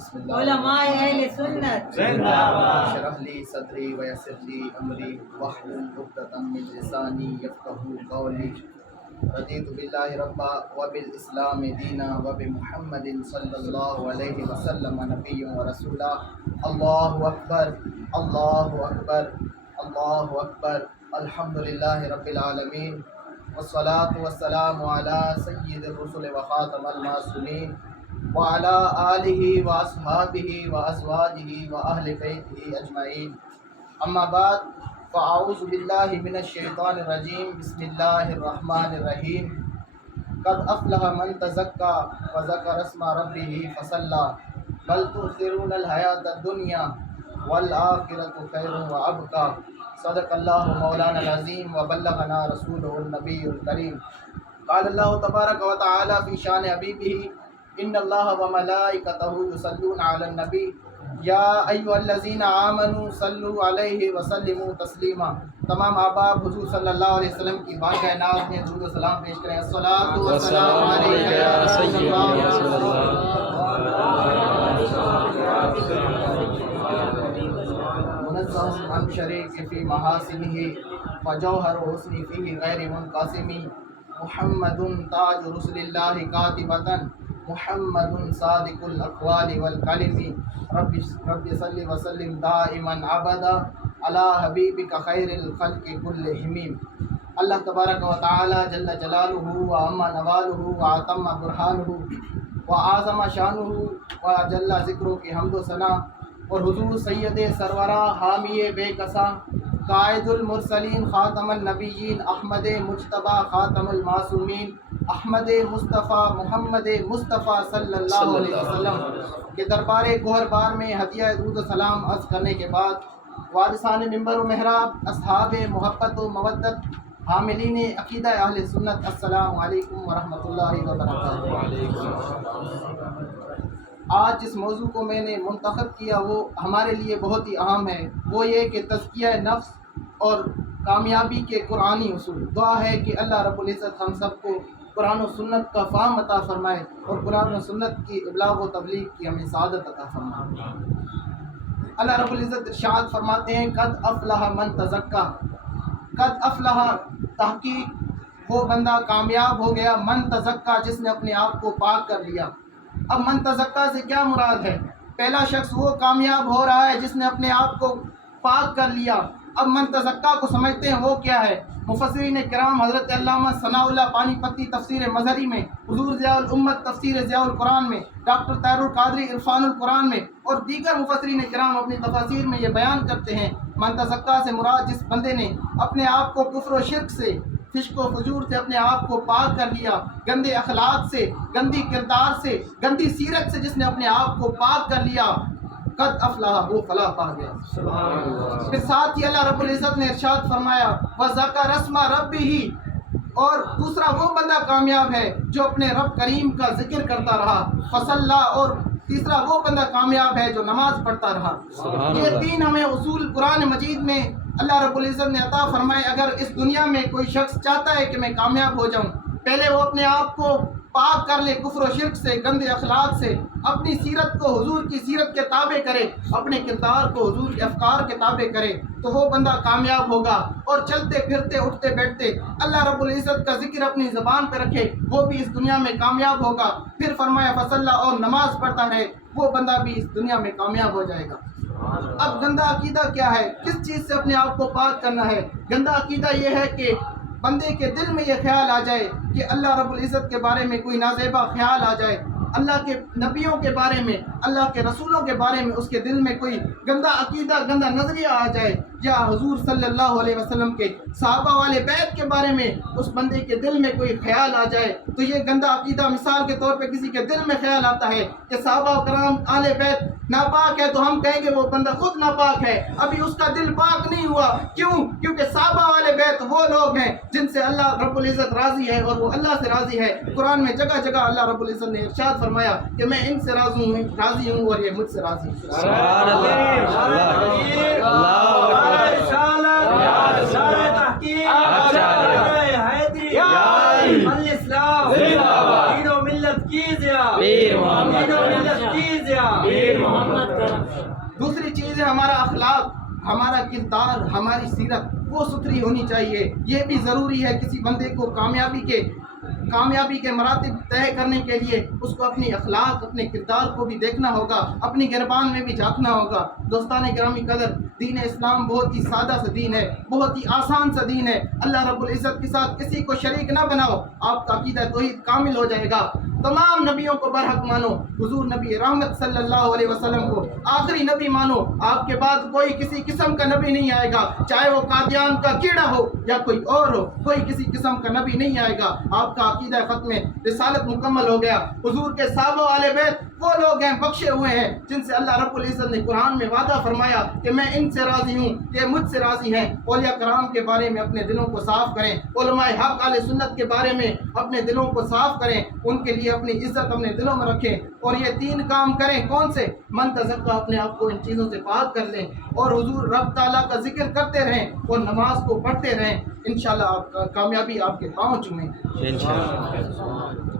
بسم اللہ علماء اہل سنت زندہ باد۔ اشرح لی صدری ویسر لی امری واحلل عقدۃ من لسانی یفقهوا قولی رضیت باللہ ربا وبالاسلام دینا وبمحمد صلی اللہ علیہ وسلم نبی و رسولا۔ اللہ اکبر اللہ اکبر اللہ اکبر، الحمدللہ رب العالمین، والصلاة والسلام علی سید الرسل وخاتم المعصومین وعلی آلہ واصحابہ وازواجہ واہل بیتہ اجمعین، اما بعد فاعوذ باللہ من الشیطان الرجیم، بسم اللہ الرحمن الرحیم۔ قد افلح من تزکا وذکر اسم ربہ فصلی بل تؤثرون الحیاۃ الدنیا والآخرۃ خیر وابقی، صدق اللہ مولانا العظیم وبلغنا رسولہ النبی الکریم۔ قال اللہ تبارک و تعالی فی شان حبیبہ ان اللہ وملائکتہ یصلون علی النبی یا ایھا الذین آمنوا صلوا علیہ وسلموا تسلیما۔ تمام احباب حضور صلی اللہ علیہ وسلم کی بارگاہ ناز میں درود و سلام پیش کریں۔ الصلاۃ والسلام علیک یا رسول منزہ عن شریک فی محاسنہ فجوہر حسن فیہ غیر منقسم، محمد تاج رسل اللہ کاتبۃ محمد صادق الاقوال والکلم، رب صلی وسلم دائما ابدا علی حبیبک خیر الخلق کلہم۔ اللہ تبارک و تعالی جل جلالہ و عم نوالہ و عتم برہانہ و اعظم شانہ و جل ذکرہ کی حمد و ثنا، اور حضور سید سرورہ حامی بے کسا قائد المرسلین خاتم النبیین احمد مجتبی خاتم المعصومین احمد مصطفیٰ محمد مصطفیٰ صلی اللہ علیہ وسلم کے دربار گوہر بار میں ہدیہ درود و سلام عرض کرنے کے بعد، وارثان منبر و محراب، اصحاب محبت و مودت، حاملین عقیدہ اہل سنت، السلام علیکم ورحمۃ اللہ وبرکاتہ۔ آج جس موضوع کو میں نے منتخب کیا وہ ہمارے لیے بہت ہی اہم ہے، وہ یہ کہ تزکیہ نفس اور کامیابی کے قرآنی اصول۔ دعا ہے کہ اللہ رب العزت ہم سب کو قرآن و سنت کا فہم عطا فرمائے اور قرآن و سنت کی ابلاغ و تبلیغ کی ہمیں سعادت عطا فرمائے۔ اللہ رب العزت ارشاد فرماتے ہیں قد افلح من تزکا، قد افلح تحقیق وہ بندہ کامیاب ہو گیا، من تزکا جس نے اپنے آپ کو پاک کر لیا۔ اب من تزکا سے کیا مراد ہے؟ پہلا شخص وہ کامیاب ہو رہا ہے جس نے اپنے آپ کو پاک کر لیا۔ اب من تزکا کو سمجھتے ہیں وہ کیا ہے؟ مفسرین کرام حضرت علامہ ثناء اللہ پانی پتی تفسیر مظہری میں، حضور ضیاء الامت تفسیر ضیاء القرآن میں، ڈاکٹر طاہر القادری عرفان القرآن میں اور دیگر مفسرین کرام اپنی تفاسیر میں یہ بیان کرتے ہیں، من تزکا سے مراد جس بندے نے اپنے آپ کو کفر و شرک سے، فسق و فجور سے اپنے آپ کو پاک کر لیا، گندے اخلاق سے، گندی کردار سے، گندی سیرت سے جس نے اپنے آپ کو پاک کر لیا، قد افلاح وہ فلاح پا گیا۔ پھر ساتھ ہی اللہ رب العزت نے ارشاد فرمایا وذکر اسم ربہ، اور دوسرا وہ بندہ کامیاب ہے جو اپنے رب کریم کا ذکر کرتا رہا، فصلی، اور تیسرا وہ بندہ کامیاب ہے جو نماز پڑھتا رہا۔ یہ تین ہمیں اصول قرآن مجید میں اللہ رب العزت نے عطا فرمائے۔ اگر اس دنیا میں کوئی شخص چاہتا ہے کہ میں کامیاب ہو جاؤں، پہلے وہ اپنے آپ کو پاک کر لے کفر و شرک سے، گندے اخلاق سے، اپنی سیرت کو حضور کی سیرت کے تابع کرے، اپنے کردار کو حضور کے افکار کے تابع کرے، تو وہ بندہ کامیاب ہوگا۔ اور چلتے پھرتے اٹھتے بیٹھتے اللہ رب العزت کا ذکر اپنی زبان پہ رکھے، وہ بھی اس دنیا میں کامیاب ہوگا۔ پھر فرمایا فصلی، اور نماز پڑھتا رہے، وہ بندہ بھی اس دنیا میں کامیاب ہو جائے گا۔ اب گندا عقیدہ کیا ہے؟ کس چیز سے اپنے آپ کو پاک کرنا ہے؟ گندا عقیدہ یہ ہے کہ بندے کے دل میں یہ خیال آ جائے کہ اللہ رب العزت کے بارے میں کوئی نازیبا خیال آ جائے، اللہ کے نبیوں کے بارے میں، اللہ کے رسولوں کے بارے میں اس کے دل میں کوئی گندا عقیدہ، گندا نظریہ آ جائے، یا حضور صلی اللہ علیہ وسلم کے صحابہ والے بیت کے بارے میں اس بندے کے دل میں کوئی خیال آ جائے، تو یہ گندا عقیدہ مثال کے طور پہ کسی کے دل میں خیال آتا ہے کہ صحابہ کرام اہل بیت ناپاک ہے، تو ہم کہیں گے وہ بندہ خود ناپاک ہے، ابھی اس کا دل پاک نہیں ہوا۔ کیوں؟ کیونکہ صحابہ والے بیت وہ لوگ ہیں جن سے اللہ رب العزت راضی ہے اور وہ اللہ سے راضی ہے۔ قرآن میں جگہ جگہ اللہ رب العزت نے ارشاد فرمایا کہ میں ان سے راضی ہوں اور یہ مجھ سے راضی ہیں۔ سبحان اللہ، دوسری چیز ہے ہمارا اخلاق، ہمارا کردار، ہماری سیرت وہ ستھری ہونی چاہیے. یہ بھی ضروری ہے کسی بندے کو کامیابی کے مراتب طے کرنے کے لیے اس کو اپنی اخلاق، اپنے کردار کو بھی دیکھنا ہوگا، اپنی گربان میں بھی جھانکنا ہوگا. دوستان گرامی قدر، دین اسلام بہت ہی سادہ سا دین ہے، بہت ہی آسان سا دین ہے. اللہ رب العزت کے ساتھ کسی کو شریک نہ بناؤ، آپ کا عقیدہ توحید کامل ہو جائے گا. تمام نبیوں کو برحق مانو، حضور نبی رحمت صلی اللہ علیہ وسلم کو آخری نبی مانو. آپ کے بعد کوئی کسی قسم کا نبی نہیں آئے گا، چاہے وہ قادیان کا کیڑا ہو یا کوئی اور ہو، کوئی کسی قسم کا نبی نہیں آئے گا. آپ کا عقیدہ ختم ہے، رسالت مکمل ہو گیا. حضور کے صحابہ والے بیت وہ لوگ ہیں بخشے ہوئے ہیں جن سے اللہ رب العزت نے قرآن میں وعدہ فرمایا کہ میں ان سے راضی ہوں، یہ مجھ سے راضی ہیں. اولیاء کرام کے بارے میں اپنے دلوں کو صاف کریں، علماء حق اہل سنت کے بارے میں اپنے دلوں کو صاف کریں، ان کے لیے اپنی عزت اپنے دلوں میں رکھیں. اور یہ 3 کام کریں. کون سے؟ من تزکا، اپنے آپ کو ان چیزوں سے پاک کر لیں، اور حضور رب تعالیٰ کا ذکر کرتے رہیں اور نماز کو پڑھتے رہیں. انشاءاللہ آپ کا کامیابی آپ کے پاؤں چومیں.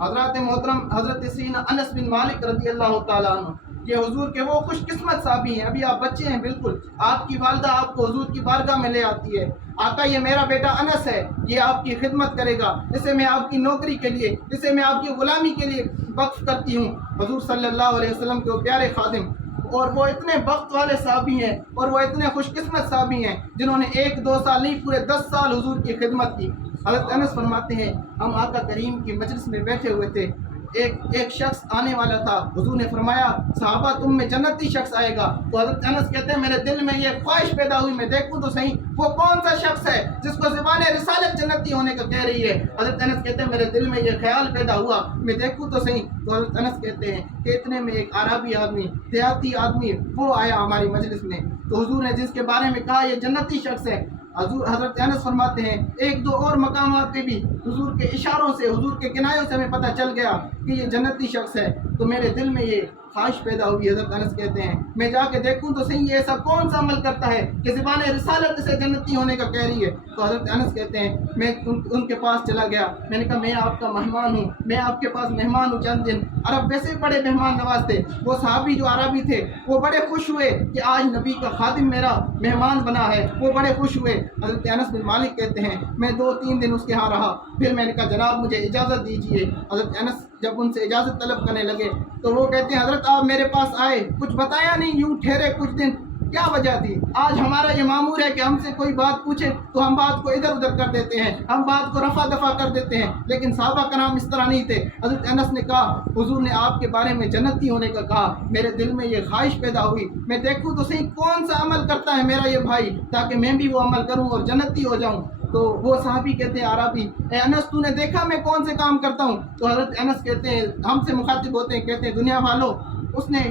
حضرات محترم، حضرت سیدنا انس بن مالک رضی اللہ تعالیٰ عنہ یہ حضور کے وہ خوش قسمت صحابی ہیں. ابھی آپ بچے ہیں بالکل، آپ کی والدہ آپ کو حضور کی بارگاہ میں لے آتی ہے. آقا یہ میرا بیٹا انس ہے، یہ آپ کی خدمت کرے گا، اسے میں آپ کی نوکری کے لیے، اسے میں آپ کی غلامی کے لیے وقف کرتی ہوں. حضور صلی اللہ علیہ وسلم کے وہ پیارے خادم، اور وہ اتنے بخت والے صحابی ہیں اور وہ اتنے خوش قسمت صحابی ہیں جنہوں نے 1-2 سال نہیں پورے 10 سال حضور کی خدمت کی. حضرت انس فرماتے ہیں ہم آقا کریم کی مجلس میں بیٹھے ہوئے تھے، ایک شخص آنے والا تھا. حضور نے فرمایا صحابہ تم میں جنتی شخص آئے گا. تو حضرت انس کہتے ہیں میرے دل میں یہ خواہش پیدا ہوئی میں دیکھوں تو صحیح وہ کون سا شخص ہے جس کو زبان رسالت جنتی ہونے کا کہہ رہی ہے. حضرت انس کہتے ہیں میرے دل میں یہ خیال پیدا ہوا میں دیکھوں تو صحیح. تو حضرت انس کہتے ہیں کہ اتنے میں ایک عربی آدمی، دیہاتی آدمی وہ آیا ہماری مجلس میں. تو حضور نے جس کے بارے میں کہا یہ جنتی شخص ہے، حضرت انس فرماتے ہیں 1-2 اور مقامات پہ بھی حضور کے اشاروں سے، حضور کے کنایوں سے ہمیں پتہ چل گیا کہ یہ جنتی شخص ہے. تو میرے دل میں یہ خواہش پیدا ہوئی. حضرت انس کہتے ہیں میں جا کے دیکھوں تو صحیح یہ ایسا کون سا عمل کرتا ہے کہ زبان رسالت سے جنتی ہونے کا کہہ رہی ہے. تو حضرت انس کہتے ہیں میں ان کے پاس چلا گیا، میں نے کہا میں آپ کا مہمان ہوں، میں آپ کے پاس مہمان ہوں چند دن. عرب ویسے بڑے مہمان نواز تھے. وہ صحابی جو عربی تھے وہ بڑے خوش ہوئے کہ آج نبی کا خادم میرا مہمان بنا ہے، وہ بڑے خوش ہوئے. حضرت انس بن مالک کہتے ہیں میں 2-3 دن اس کے ہاں رہا، پھر میں نے کہا جناب مجھے اجازت دیجیے. حضرت انس جب ان سے اجازت طلب کرنے لگے تو وہ کہتے ہیں حضرت آپ میرے پاس آئے، کچھ بتایا نہیں، یوں ٹھہرے کچھ دن، کیا وجہ تھی؟ آج ہمارا یہ معمول ہے کہ ہم سے کوئی بات پوچھے تو ہم بات کو ادھر ادھر کر دیتے ہیں، ہم بات کو رفع دفع کر دیتے ہیں، لیکن صحابہ کرام اس طرح نہیں تھے. حضرت انس نے کہا حضور نے آپ کے بارے میں جنتی ہونے کا کہا، میرے دل میں یہ خواہش پیدا ہوئی میں دیکھوں تو صحیح کون سا عمل کرتا ہے میرا یہ بھائی تاکہ میں بھی وہ عمل کروں اور جنتی ہو جاؤں. تو وہ صحابی کہتے ہیں عربی اے انس تو نے دیکھا میں کون سے کام کرتا ہوں؟ تو حضرت انس کہتے ہیں ہم سے مخاطب ہوتے ہیں، کہتے ہیں دنیا والوں اس نے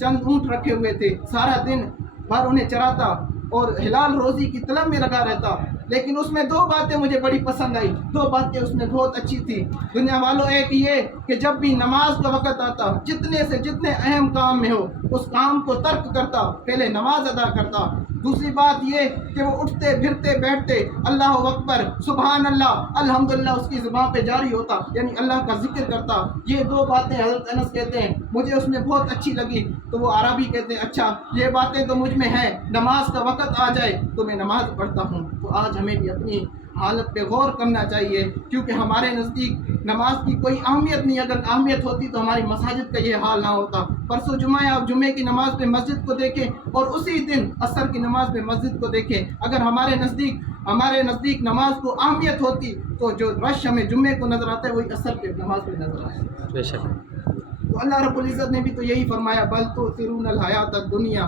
چند اونٹ رکھے ہوئے تھے، سارا دن بھر انہیں چراتا اور حلال روزی کی طلب میں لگا رہتا، لیکن اس میں 2 باتیں مجھے بڑی پسند آئی، 2 باتیں اس میں بہت اچھی تھی. دنیا والوں ایک یہ کہ جب بھی نماز کا وقت آتا جتنے سے جتنے اہم کام میں ہو اس کام کو ترک کرتا، پہلے نماز ادا کرتا. دوسری بات یہ کہ وہ اٹھتے پھرتے بیٹھتے اللہ اکبر سبحان اللہ الحمدللہ اس کی زبان پہ جاری ہوتا، یعنی اللہ کا ذکر کرتا. یہ 2 باتیں حضرت انس کہتے ہیں مجھے اس میں بہت اچھی لگی. تو وہ عربی کہتے ہیں اچھا یہ باتیں تو مجھ میں ہیں، نماز کا وقت آ جائے تو میں نماز پڑھتا ہوں. تو آج ہمیں بھی اپنی حالت پہ غور کرنا چاہیے، کیونکہ ہمارے نزدیک نماز کی کوئی اہمیت نہیں. اگر اہمیت ہوتی تو ہماری مساجد کا یہ حال نہ ہوتا. پرسوں جمعہ آپ جمعے کی نماز پہ مسجد کو دیکھیں اور اسی دن عصر کی نماز پہ مسجد کو دیکھیں. اگر ہمارے نزدیک نماز کو اہمیت ہوتی تو جو رش ہمیں جمعے کو نظر آتا ہے وہی عصر پہ نماز پہ نظر آتا ہے. بے شک. تو اللہ رب العزت نے بھی تو یہی فرمایا بل تؤثرون الحیات الدنیا،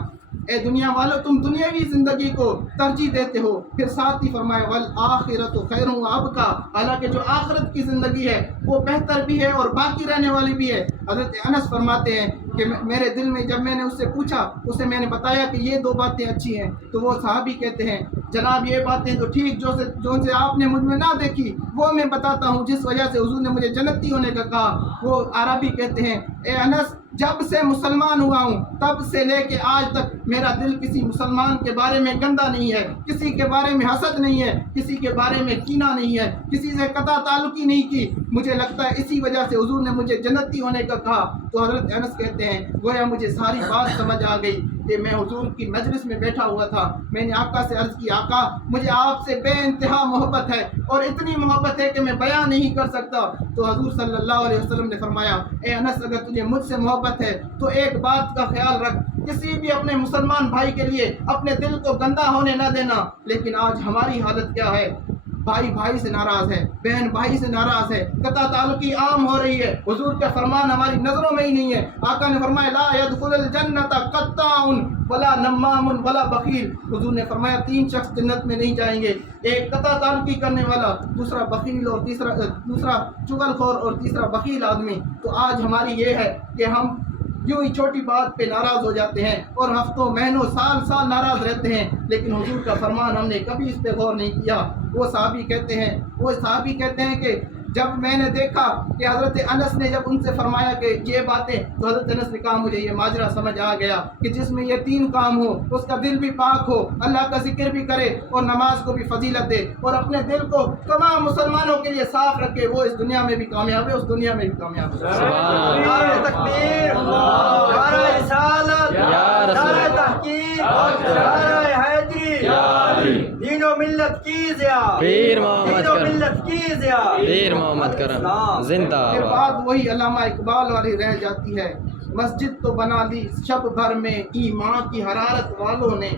اے دنیا والو تم دنیاوی زندگی کو ترجیح دیتے ہو. پھر ساتھ ہی فرمایا والآخرۃ خیر وابقیٰ، حالانکہ جو آخرت کی زندگی ہے وہ بہتر بھی ہے اور باقی رہنے والی بھی ہے. حضرت انس فرماتے ہیں کہ میرے دل میں جب میں نے اس سے پوچھا اسے میں نے بتایا کہ یہ 2 باتیں اچھی ہیں. تو وہ صحابی کہتے ہیں جناب یہ باتیں تو ٹھیک جو سے آپ نے مجھ میں نہ دیکھی وہ میں بتاتا ہوں جس وجہ سے حضور نے مجھے جنتی ہونے کا کہا. وہ عربی کہتے ہیں اے انس جب سے مسلمان ہوا ہوں تب سے لے کے آج تک میرا دل کسی مسلمان کے بارے میں گندا نہیں ہے، کسی کے بارے میں حسد نہیں ہے، کسی کے بارے میں کینہ نہیں ہے، کسی سے قطع تعلقی نہیں کی۔ مجھے لگتا ہے اسی وجہ سے حضور نے مجھے جنتی ہونے کا کہا۔ تو حضرت انس کہتے ہیں گویا مجھے ساری بات سمجھ آ گئی کہ میں حضور کی مجلس میں بیٹھا ہوا تھا، میں نے آقا سے عرض کی آقا مجھے آپ سے بے انتہا محبت ہے، اور اتنی محبت ہے کہ میں بیان نہیں کر سکتا۔ تو حضور صلی اللہ علیہ وسلم نے فرمایا اے انس اگر تجھے مجھ سے محبت ہے تو ایک بات کا خیال رکھ، کسی بھی اپنے مسلمان بھائی کے لیے اپنے دل کو گندا ہونے نہ دینا۔ لیکن آج ہماری حالت کیا ہے؟ بھائی بھائی سے ناراض ہے، بہن بھائی سے ناراض ہے، قطع تعلقی عام ہو رہی ہے، حضور کا فرمان ہماری نظروں میں ہی نہیں ہے۔ آقا نے فرمایا لا يدخل الجنت قطاع ولا نمام ولا بخیل۔ حضور نے فرمایا 3 شخص جنت میں نہیں جائیں گے، ایک قطع تعلقی کرنے والا، دوسرا بخیل اور دوسرا چغل خور اور تیسرا بخیل آدمی۔ تو آج ہماری یہ ہے کہ ہم یوں ہی چھوٹی بات پہ ناراض ہو جاتے ہیں اور ہفتوں مہینوں سال ناراض رہتے ہیں، لیکن حضور کا فرمان ہم نے کبھی اس پہ غور نہیں کیا۔ وہ صحابی کہتے ہیں کہ جب میں نے دیکھا کہ حضرت انس نے جب ان سے فرمایا کہ یہ باتیں، تو حضرت انس نے کہا مجھے یہ ماجرا سمجھ آ گیا کہ جس میں یہ 3 کام ہو، اس کا دل بھی پاک ہو، اللہ کا ذکر بھی کرے اور نماز کو بھی فضیلت دے، اور اپنے دل کو تمام مسلمانوں کے لیے صاف رکھے، وہ اس دنیا میں بھی کامیاب ہے، اس دنیا میں بھی کامیاب ہے۔ نعرہ تکبیر، نعرہ رسالت، نعرہ تحقیق، نعرہ حیدری، دین و ملت کی ضیا، پیر محمد دین و کرم، ملت کی ضیا، پیر محمد کرم زندہ پھر باد۔ بات وہی علامہ اقبال والی رہ جاتی ہے، مسجد تو بنا لی شب بھر میں ایمان کی حرارت والوں نے۔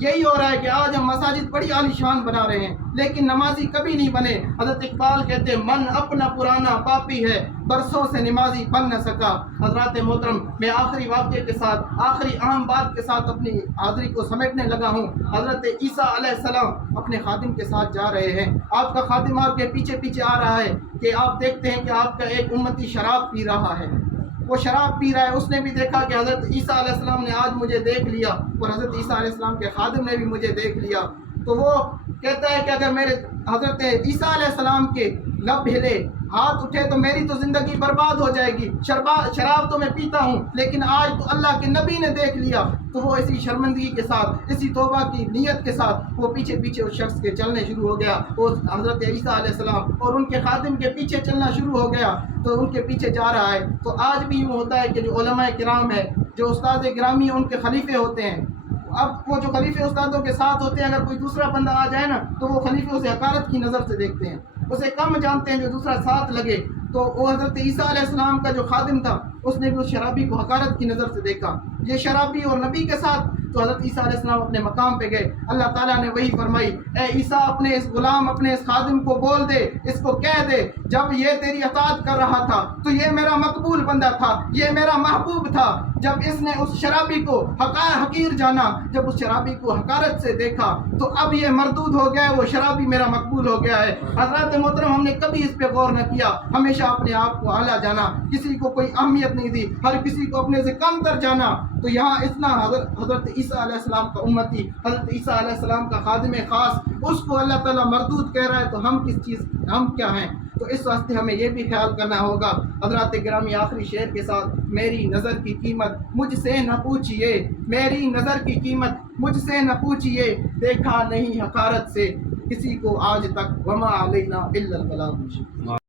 یہی ہو رہا ہے کہ آج ہم مساجد بڑی عالیشان بنا رہے ہیں لیکن نمازی کبھی نہیں بنے۔ حضرت اقبال کہتے ہیں من اپنا پرانا پاپی ہے، برسوں سے نمازی بن نہ سکا۔ حضرات محترم، میں آخری واقعے کے ساتھ، آخری اہم بات کے ساتھ اپنی حاضری کو سمیٹنے لگا ہوں۔ حضرت عیسیٰ علیہ السلام اپنے خادم کے ساتھ جا رہے ہیں، آپ کا خادم آپ کے پیچھے پیچھے آ رہا ہے کہ آپ دیکھتے ہیں کہ آپ کا ایک امتی شراب پی رہا ہے، وہ شراب پی رہا ہے۔ اس نے بھی دیکھا کہ حضرت عیسیٰ علیہ السلام نے آج مجھے دیکھ لیا، اور حضرت عیسیٰ علیہ السلام کے خادم نے بھی مجھے دیکھ لیا۔ تو وہ کہتا ہے کہ اگر میرے حضرت عیسیٰ علیہ السلام کے لب ہلے، ہاتھ اٹھے تو میری تو زندگی برباد ہو جائے گی۔ شراب تو میں پیتا ہوں لیکن آج تو اللہ کے نبی نے دیکھ لیا۔ تو وہ اسی شرمندگی کے ساتھ، اسی توبہ کی نیت کے ساتھ وہ پیچھے پیچھے اس شخص کے چلنے شروع ہو گیا، وہ حضرت عیسیٰ علیہ السلام اور ان کے خادم کے پیچھے چلنا شروع ہو گیا، تو ان کے پیچھے جا رہا ہے۔ تو آج بھی یوں ہوتا ہے کہ جو علماء کرام ہے، جو استاد گرامی ہیں، ان کے خلیفے ہوتے ہیں۔ اب وہ جو خلیفے استادوں کے ساتھ ہوتے ہیں، اگر کوئی دوسرا بندہ آ جائے نا تو وہ خلیفے اسے حقارت کی نظر سے دیکھتے ہیں، اسے کم جانتے ہیں جو دوسرا ساتھ لگے۔ تو وہ حضرت عیسیٰ علیہ السلام کا جو خادم تھا، اس نے بھی اس شرابی کو حقارت کی نظر سے دیکھا، یہ شرابی اور نبی کے ساتھ۔ تو حضرت عیسیٰ علیہ السلام اپنے مقام پہ گئے، اللہ تعالیٰ نے وہی فرمائی اے عیسیٰ اپنے اس غلام، اپنے اس خادم کو بول دے، اس کو کہہ دے جب یہ تیری اطاعت کر رہا تھا تو یہ میرا مقبول بندہ تھا، یہ میرا محبوب تھا۔ جب اس نے اس شرابی کو حقیر جانا، جب اس شرابی کو حقارت سے دیکھا تو اب یہ مردود ہو گیا ہے، وہ شرابی میرا مقبول ہو گیا ہے۔ حضرات محترم، ہم نے کبھی اس پہ غور نہ کیا، ہمیشہ اپنے آپ کو اعلیٰ جانا، کسی کو کوئی اہمیت نہیں دی، ہر کسی کو اپنے سے کم تر جانا۔ تو یہاں اتنا حضرت عیسیٰ علیہ السلام کا امتی، حضرت عیسیٰ علیہ السلام کا خادم خاص، اس کو اللہ تعالیٰ مردود کہہ رہا ہے، تو ہم کیا ہیں؟ تو اس واسطے ہمیں یہ بھی خیال کرنا ہوگا۔ حضرات گرامی، آخری شعر کے ساتھ، میری نظر کی قیمت مجھ سے نہ پوچھئے، میری نظر کی قیمت مجھ سے نہ پوچھئے، دیکھا نہیں حقارت سے کسی کو آج تک، وما علینا الا البلاغ۔